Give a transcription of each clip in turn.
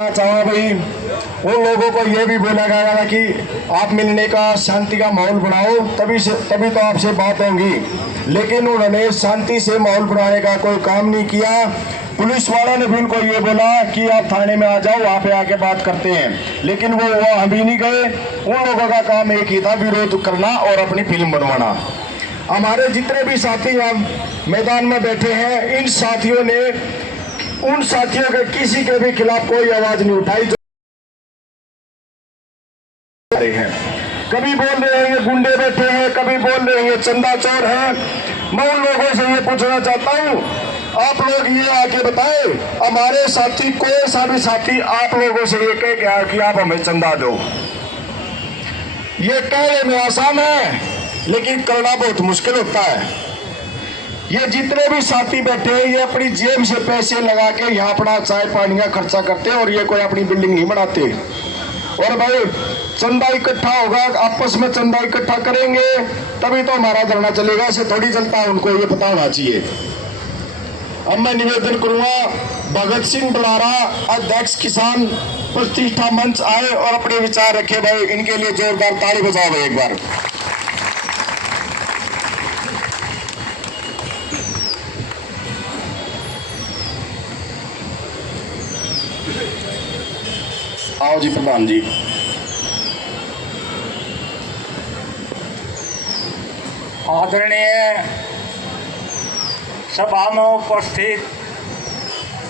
चाहा भाई उन लोगों को ये भी बोला गया था कि आप मिलने का शांति का माहौल बनाओ, तभी तो आपसे बात होगी। लेकिन उन्होंने शांति से माहौल बनाने का कोई काम नहीं किया। पुलिस वालों ने भी उनको ये बोला कि आप थाने में आ जाओ, वहाँ पे आके बात करते हैं, लेकिन वो वहाँ भी नहीं गए। उन लोगों का काम एक ही था, विरोध करना और अपनी फिल्म बनवाना। हमारे जितने भी साथी यहाँ मैदान में बैठे हैं, इन साथियों ने उन साथियों के किसी के भी खिलाफ कोई आवाज नहीं उठाई जो रहे हैं। कभी बोल रहे हैं ये गुंडे बैठे हैं, कभी बोल रहे हैं ये चंदा चोर है। मैं उन लोगों से ये पूछना चाहता हूँ, आप लोग ये आके बताए, हमारे साथी कोई सा भी साथी आप लोगों से ये कह गया कि आप हमें चंदा दो। ये कहने में आसान है, लेकिन करना बहुत मुश्किल होता है। ये जितने भी साथी बैठे हैं, ये अपनी जेब से पैसे लगा के यहाँ अपना चाय पानी का खर्चा करते हैं और ये कोई अपनी बिल्डिंग नहीं बनाते। और भाई चंदा इकट्ठा होगा, आपस में चंदा इकट्ठा करेंगे तभी तो हमारा धरना चलेगा, ऐसे थोड़ी चलता है। उनको ये पता होना चाहिए। अब मैं निवेदन करूंगा, भगत सिंह बलारा अध्यक्ष किसान प्रतिष्ठा मंच आए और अपने विचार रखे। भाई इनके लिए जोरदार ताली बजाओ भाई एक बार। आओ जी प्रधान जी। आदरणीय सभा में उपस्थित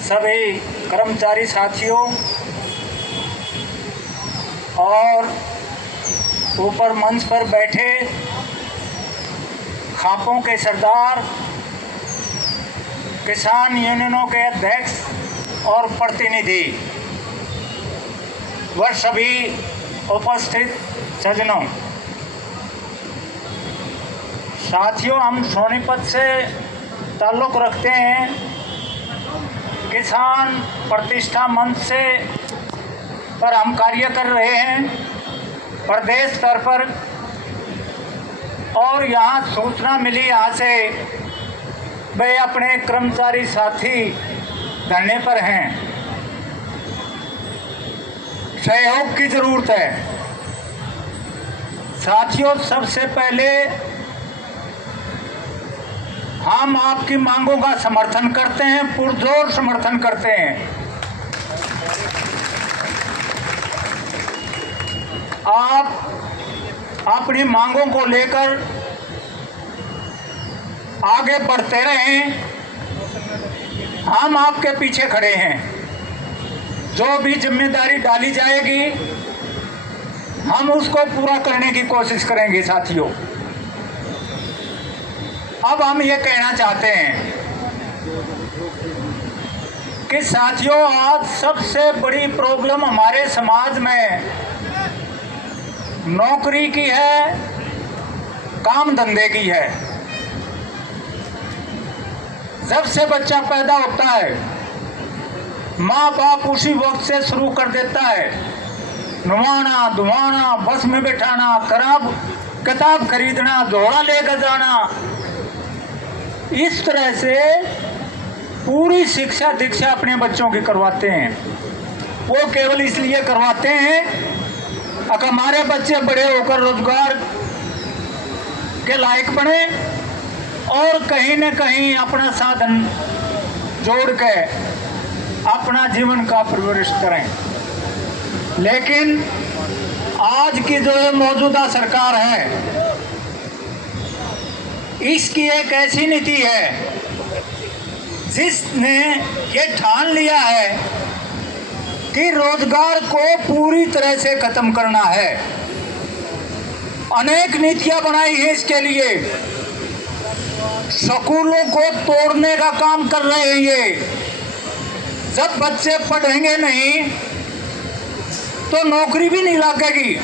सभी कर्मचारी साथियों और ऊपर मंच पर बैठे खापों के सरदार, किसान यूनियनों के अध्यक्ष और प्रतिनिधि व सभी उपस्थित सज्जनों, साथियों, हम सोनीपत से ताल्लुक़ रखते हैं। किसान प्रतिष्ठा मंच से पर हम कार्य कर रहे हैं प्रदेश स्तर पर। और यहाँ सूचना मिली, यहाँ से वे अपने कर्मचारी साथी धरने पर हैं। सहयोग की ज़रूरत है साथियों। सबसे पहले हम आपकी मांगों का समर्थन करते हैं, पुरजोर समर्थन करते हैं। आप अपनी मांगों को लेकर आगे बढ़ते रहें, हम आपके पीछे खड़े हैं। जो भी जिम्मेदारी डाली जाएगी हम उसको पूरा करने की कोशिश करेंगे साथियों। अब हम ये कहना चाहते हैं कि साथियों, आज सबसे बड़ी प्रॉब्लम हमारे समाज में नौकरी की है, काम धंधे की है। जब से बच्चा पैदा होता है, माँ बाप उसी वक्त से शुरू कर देता है नुहाना धुआना, बस में बैठाना, किताब खरीदना, घोड़ा लेकर जाना। इस तरह से पूरी शिक्षा दीक्षा अपने बच्चों की करवाते हैं। वो केवल इसलिए करवाते हैं कि हमारे बच्चे बड़े होकर रोजगार के लायक बने और कहीं न कहीं अपना साधन जोड़ के अपना जीवन का परवरिश करें। लेकिन आज की जो मौजूदा सरकार है, इसकी एक ऐसी नीति है जिसने ये ठान लिया है कि रोजगार को पूरी तरह से खत्म करना है। अनेक नीतियां बनाई है इसके लिए। स्कूलों को तोड़ने का काम कर रहे हैं ये। जब बच्चे पढ़ेंगे नहीं तो नौकरी भी नहीं लगेगी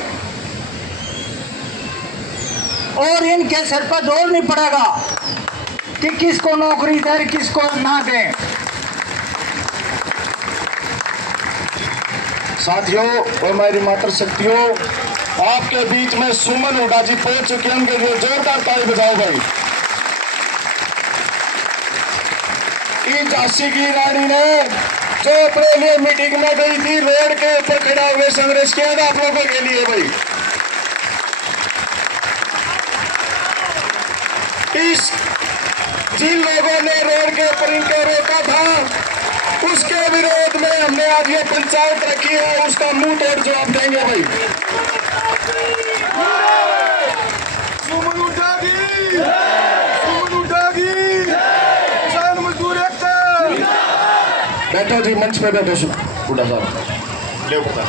और इनके सर पर जोर नहीं पड़ेगा कि किसको नौकरी दे किसको ना दें। साथियों और मेरी मातृशक्तियों, आपके बीच में सुमन हुड्डा जी पहुंच चुके हैं, उनके लिए जोरदार ताली बजाओ भाई। झांसी की रानी ने जो अपने लिए मीटिंग में गई थी, रोड के ऊपर खड़ा हुए संघर्ष किया था आप लोगों के लिए भाई। इस जिन लोगों ने रोड के ऊपर इनको रोका था, उसके विरोध में हमने आज ये पंचायत रखी है, उसका मुंह तोड़ जवाब देंगे भाई। बैठो जी, मंच पे बैठो बूढ़ा साहब, ले बता।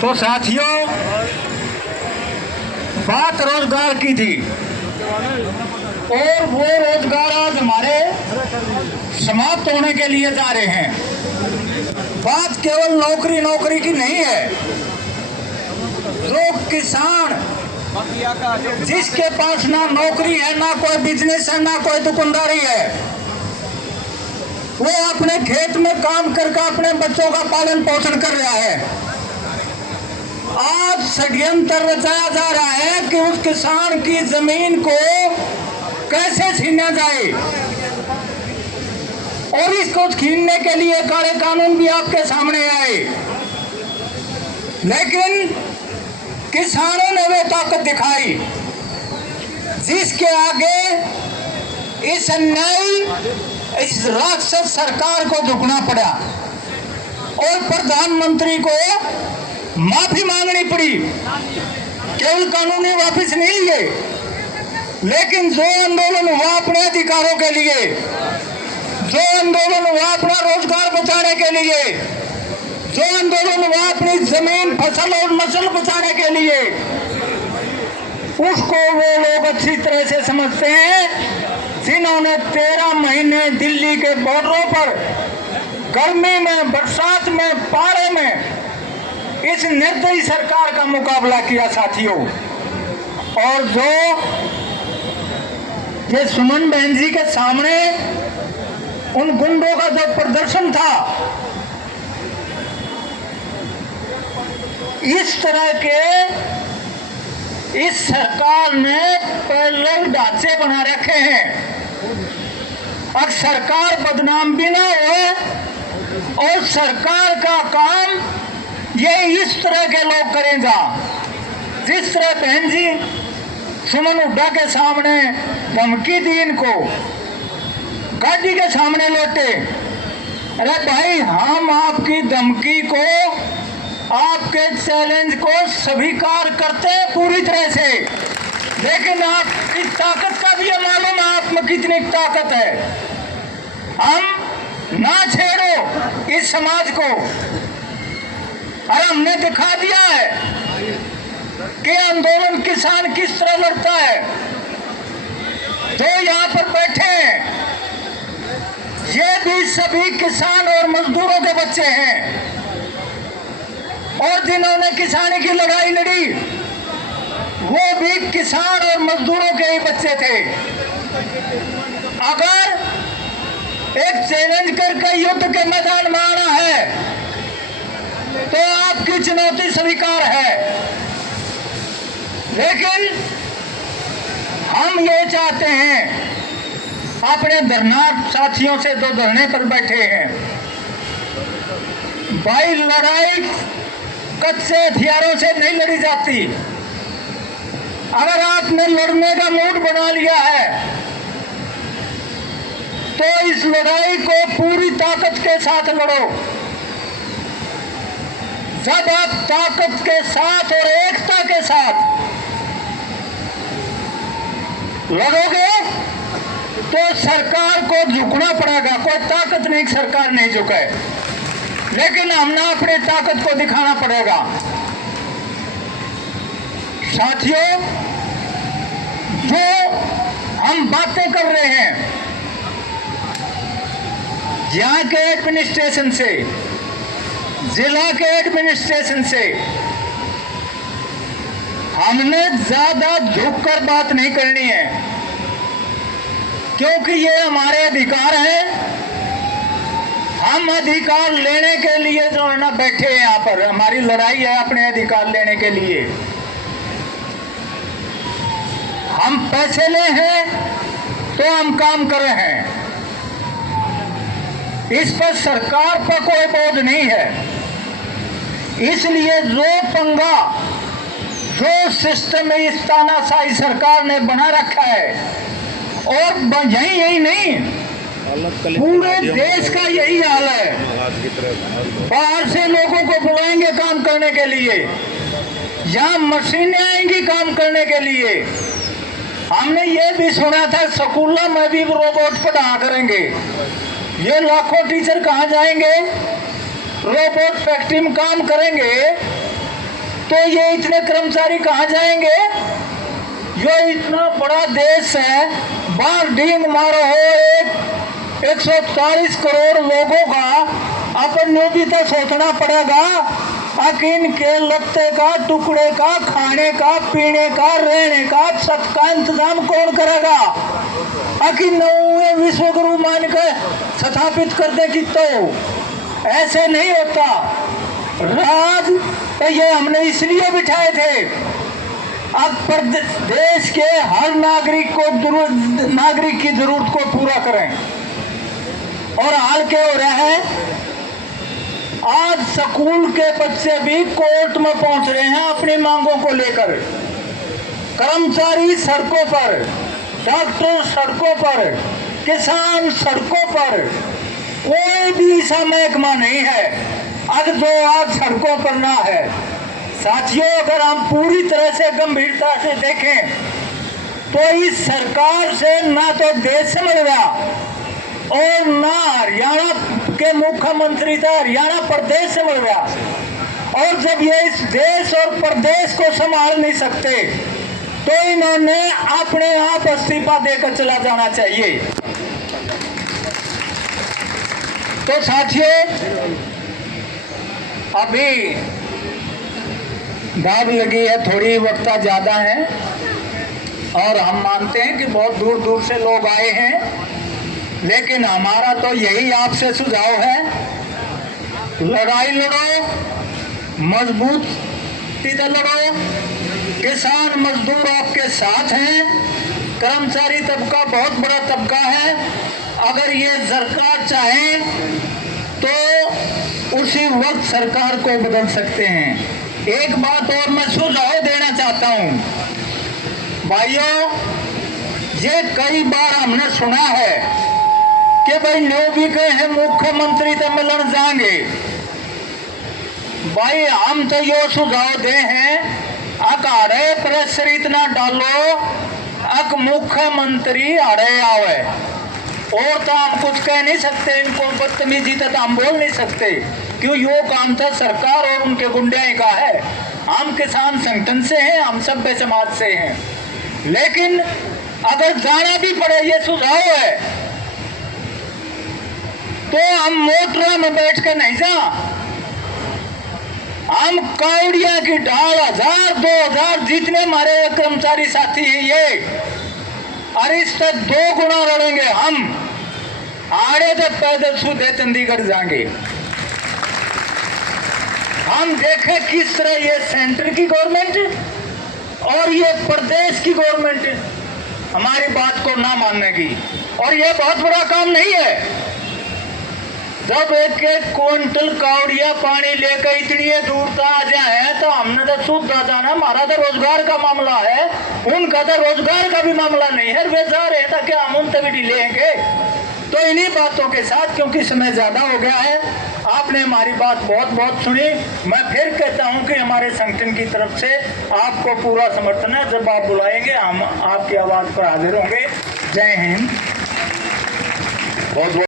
तो साथियों, बात रोजगार की थी और वो रोजगार आज हमारे समाप्त होने के लिए जा रहे हैं। बात केवल नौकरी नौकरी की नहीं है। जो किसान जिसके पास ना नौकरी है, ना कोई बिजनेस है, ना कोई दुकानदारी है, वो अपने खेत में काम करके अपने बच्चों का पालन पोषण कर रहा है। आज षड्यंत्र रचाया जा रहा है कि उस किसान की जमीन को कैसे छीना जाए, और इसको छीनने के लिए काले कानून भी आपके सामने आए। लेकिन किसानों ने वो ताकत दिखाई जिसके आगे इस अन्यायी, इस राक्षस सरकार को झुकना पड़ा और प्रधानमंत्री को माफी मांगनी पड़ी। केवल कानूनी वापस नहीं लिए, लेकिन जो आंदोलन हुआ अपने अधिकारों के लिए, जो आंदोलन हुआ अपना रोजगार बचाने के लिए, जो आंदोलन हुआ अपनी जमीन, फसल और नस्ल बचाने के लिए, उसको वो लोग अच्छी तरह से समझते हैं जिन्होंने 13 महीने दिल्ली के बॉर्डरों पर गर्मी में, बरसात में, पारे में इस निर्दयी सरकार का मुकाबला किया साथियों। और जो ये सुमन बहन जी के सामने उन गुंडों का जो प्रदर्शन था, इस तरह के इस सरकार ने पैरेलल ढांचे बना रखे हैं और सरकार बदनाम भी ना हो, और सरकार का काम ये इस तरह के लोग करेंगे। जिस तरह बहन जी सुमन हुड्डा के सामने धमकी दी, इनको गाड़ी के सामने लौटे, अरे भाई हम आपकी धमकी को, आपके चैलेंज को स्वीकार करते हैं पूरी तरह से, लेकिन आपकी ताकत का भी मालूम है आप में कितनी ताकत है। हम ना छेड़ो इस समाज को, और हमने दिखा दिया है कि आंदोलन किसान किस तरह लड़ता है। जो यहाँ पर बैठे हैं ये भी सभी किसान और मजदूरों के बच्चे हैं, और जिन्होंने किसानी की लड़ाई लड़ी वो भी किसान और मजदूरों के ही बच्चे थे। अगर एक चैलेंज करके युद्ध के मैदान में आना है तो आपकी चुनौती स्वीकार है, लेकिन हम ये चाहते हैं, अपने धरना साथियों से जो धरने पर बैठे हैं, भाई लड़ाई कच्चे हथियारों से नहीं लड़ी जाती। अगर आपने लड़ने का मूड बना लिया है तो इस लड़ाई को पूरी ताकत के साथ लड़ो। जब आप ताकत के साथ और एकता के साथ लड़ोगे तो सरकार को झुकना पड़ेगा। कोई ताकत नहीं, सरकार नहीं झुके, लेकिन हमने अपनी ताकत को दिखाना पड़ेगा। साथियों, जो हम बातें कर रहे हैं यहाँ के एडमिनिस्ट्रेशन से, जिला के एडमिनिस्ट्रेशन से, हमने ज्यादा झुककर बात नहीं करनी है, क्योंकि ये हमारे अधिकार हैं। हम अधिकार लेने के लिए जो है ना बैठे हैं यहाँ पर, हमारी लड़ाई है अपने अधिकार लेने के लिए। हम पैसे ले हैं तो हम काम कर रहे हैं, इस पर सरकार पर कोई बोझ नहीं है। इसलिए जो पंगा, जो सिस्टम इस तानाशाही सरकार ने बना रखा है, और यही नहीं पूरे देश का यही हाल है। बाहर से लोगों को बुलाएंगे काम करने के लिए, यहाँ मशीनें आएंगी काम करने के लिए। हमने ये भी सुना था स्कूलों में भी रोबोट पढ़ा करेंगे। ये लाखों टीचर कहाँ जाएंगे? रोबोट फैक्ट्री में काम करेंगे तो ये इतने कर्मचारी कहाँ जाएंगे? ये इतना बड़ा देश है, बाहर डींग मारो हो 140 करोड़ लोगों का, अपन न्यू भी तो सोचना पड़ेगा अकिन के लत्ते का, टुकड़े का, खाने का, पीने का, रहने का, छत का इंतजाम कौन करेगा? अकिन नौवे विश्व गुरु मान के स्थापित कर दे कि तो ऐसे नहीं होता। राज तो ये हमने इसलिए बिठाए थे, अब देश के हर नागरिक की जरूरत को पूरा करें। और हाल क्या हो रहा है, आज स्कूल के बच्चे भी कोर्ट में पहुंच रहे हैं अपनी मांगों को लेकर। कर्मचारी सड़कों पर, डॉक्टर सड़कों पर, किसान सड़कों पर, कोई भी ऐसा महकमा नहीं है अब जो आज सड़कों पर ना है। साथियों, अगर हम पूरी तरह से गंभीरता से देखें तो इस सरकार से ना तो देश समझ रहा और ना हरियाणा के मुख्यमंत्री था हरियाणा प्रदेश समझ रहा। और जब ये इस देश और प्रदेश को संभाल नहीं सकते तो इन्होंने अपने आप इस्तीफा देकर चला जाना चाहिए। तो साथियों, अभी दाग लगी है, थोड़ी वक्ता ज्यादा है और हम मानते हैं कि बहुत दूर दूर से लोग आए हैं, लेकिन हमारा तो यही आपसे सुझाव है, लड़ाई लड़ो, मजबूत सीधे लड़ो। किसान मजदूर आपके साथ हैं, कर्मचारी तबका बहुत बड़ा तबका है। अगर ये सरकार चाहे तो उसी वक्त सरकार को बदल सकते हैं। एक बात और मैं सुझाव देना चाहता हूं भाइयों, ये कई बार हमने सुना है कि भाई न्यू भी कहे हैं मुख्यमंत्री तो मिलन जाएंगे। भाई हम तो यो सुझाव दे हैं, अरे प्रेशर इतना डालो अक मुख्यमंत्री अरे आवे, और तो हम कुछ कह नहीं सकते, इनको बदतमीजी तो हम बोल नहीं सकते, क्यों यो काम तो सरकार और उनके गुंडे का है। हम किसान संगठन से हैं, हम सभ्य समाज से हैं, लेकिन अगर जाना भी पड़े, ये सुझाव है, तो हम मोटरा में बैठ कर नहीं जा, हम कावड़िया की ढाल 1000 2000 जितने हमारे कर्मचारी साथी हैं ये, और इससे 2 गुना लड़ेंगे हम। आड़े तो पैदल सुधे चंडीगढ़ जाएंगे। हम देखें किस तरह ये सेंटर की गवर्नमेंट और ये प्रदेश की गवर्नमेंट हमारी बात को ना मानने की, और ये बहुत बड़ा काम नहीं है। जब एक एक क्विंटल कावड़िया पानी लेकर इतनी दूर तक आ जाए तो हमने तो शुद्ध आ जाना। हमारा तो रोजगार का मामला है, उनका तो रोजगार का भी मामला नहीं है। वे जा रहे हैं क्या हम उनसे भी लेंगे? तो इन्हीं बातों के साथ, क्योंकि समय ज्यादा हो गया है, आपने हमारी बात बहुत बहुत सुनी। मैं फिर कहता हूं कि हमारे संगठन की तरफ से आपको पूरा समर्थन है। जब आप बुलाएंगे हम आपकी आवाज पर हाजिर होंगे। जय हिंद। बहुत